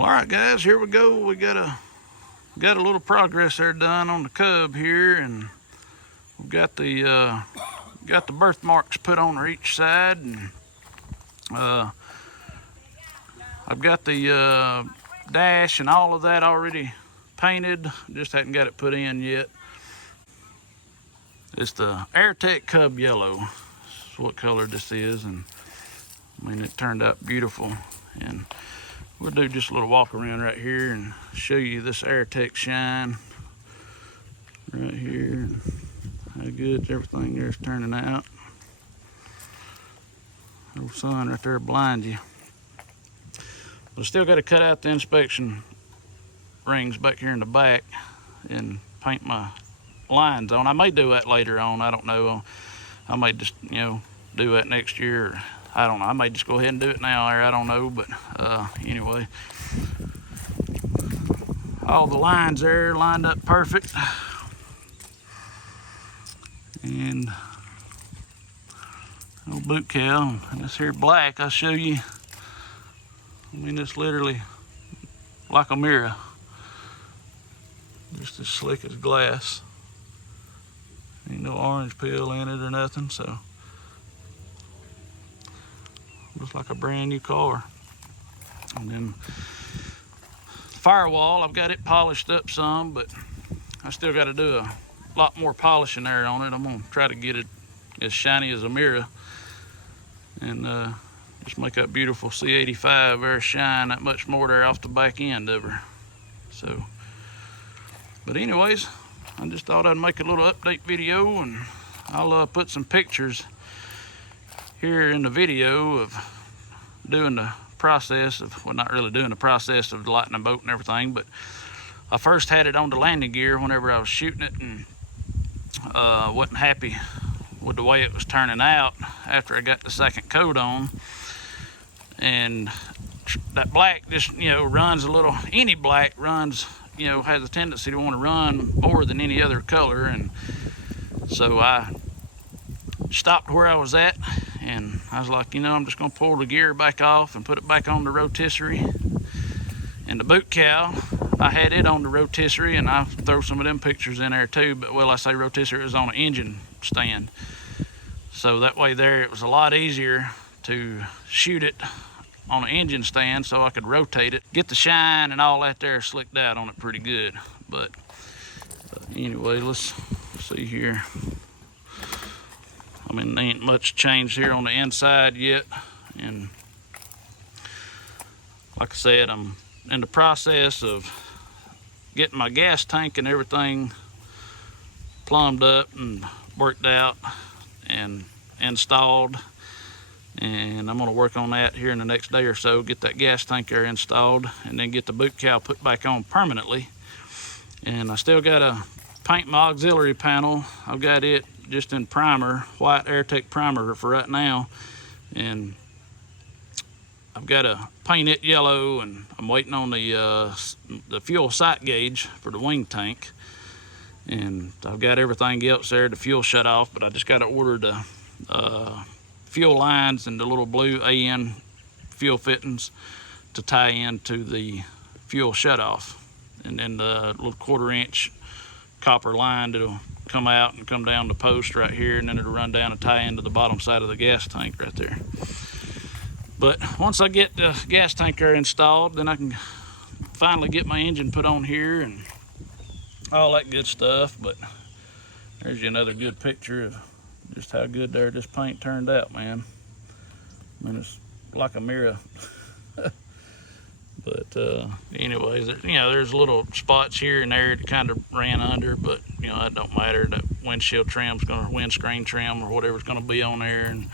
Well, all right, guys, here we go. We got a little progress there done on the cub here, and we've got the birthmarks put on each side, and I've got the dash and all of that already painted. Just hadn't got it put in yet. It's the Airtek Cub Yellow. This is what color this is, and I mean, it turned out beautiful. And we'll do just a little walk around right here and show you this Airtek shine right here. How good everything there's turning out. The sun right there blind you. But still got to cut out the inspection rings back here in the back and paint my lines on. I may do that later on. I don't know. I may just, do that next year. I don't know. I may just go ahead and do it now. I don't know. But anyway, all the lines there lined up perfect. And old boot cow. And this here black, I'll show you. I mean, it's literally like a mirror. Just as slick as glass. Ain't no orange peel in it or nothing, so looks like a brand new car. And then firewall, I've got it polished up some, but I still got to do a lot more polishing there on it. I'm gonna try to get it as shiny as a mirror, and just make that beautiful C85 there shine that much more there off the back end of her. So, but anyways, I just thought I'd make a little update video, and I'll put some pictures here in the video of doing the process of, well, not really doing the process of lighting the boat and everything, but I first had it on the landing gear whenever I was shooting it, and wasn't happy with the way it was turning out after I got the second coat on. And that black just, runs a little, any black runs, has a tendency to want to run more than any other color. And so I stopped where I was at, and I was like, I'm just gonna pull the gear back off and put it back on the rotisserie. And the boot cow, I had it on the rotisserie, and I'll throw some of them pictures in there too, but well, I say rotisserie, it was on an engine stand. So that way there, it was a lot easier to shoot it on an engine stand, so I could rotate it, get the shine and all that there slicked out on it pretty good. But anyway, let's see here. I mean, there ain't much changed here on the inside yet, and like I said, I'm in the process of getting my gas tank and everything plumbed up and worked out and installed. And I'm gonna work on that here in the next day or so, get that gas tank there installed, and then get the boot cow put back on permanently. And I still gotta paint my auxiliary panel. I've got it just in primer, white Airtek primer for right now. And I've gotta paint it yellow, and I'm waiting on the fuel sight gauge for the wing tank. And I've got everything else there, the fuel shut off, but I just gotta order the fuel lines and the little blue AN fuel fittings to tie into the fuel shutoff, and then the little 1/4 inch copper line that'll come out and come down the post right here, and then it'll run down and tie into the bottom side of the gas tank right there. But once I get the gas tank there installed, then I can finally get my engine put on here and all that good stuff. But there's you another good picture of just how good there this paint turned out, man. I mean, it's like a mirror. But anyways, there's little spots here and there that kind of ran under, but that don't matter. That windshield trim's windscreen trim or whatever's gonna be on there, and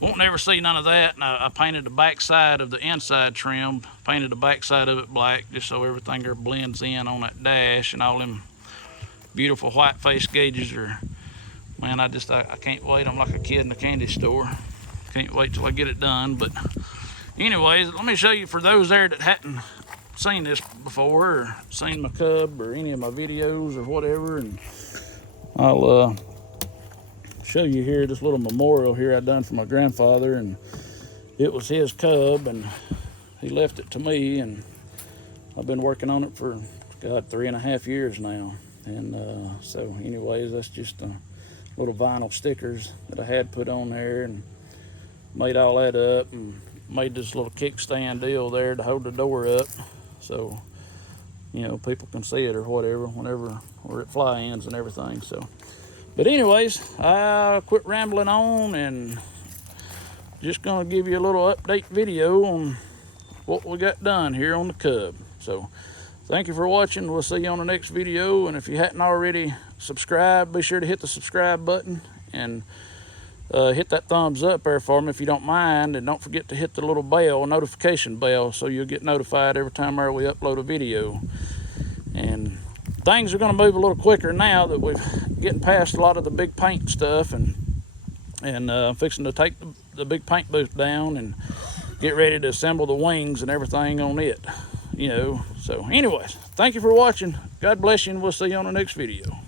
won't never see none of that. And I painted the back side of the inside trim, painted the back side of it black, just so everything there blends in on that dash, and all them beautiful white face gauges are, man, I can't wait. I'm like a kid in a candy store. Can't wait till I get it done. But anyways, let me show you, for those there that hadn't seen this before, or seen my cub or any of my videos or whatever, and I'll show you here this little memorial here I done for my grandfather. And it was his cub, and he left it to me, and I've been working on it for, God, 3.5 years now. And so anyways, that's just little vinyl stickers that I had put on there, and made all that up, and made this little kickstand deal there to hold the door up, so you know people can see it or whatever whenever we're at fly ins and everything. So, but anyways, I quit rambling on and just gonna give you a little update video on what we got done here on the Cub. So thank you for watching. We'll see you on the next video, and if you hadn't already subscribed, be sure to hit the subscribe button and hit that thumbs up there for me if you don't mind, and don't forget to hit the little bell, notification bell, so you'll get notified every time we upload a video. And things are going to move a little quicker now that we're getting past a lot of the big paint stuff, and I'm fixing to take the big paint booth down and get ready to assemble the wings and everything on it, you know. So anyways, thank you for watching. God bless you, and we'll see you on the next video.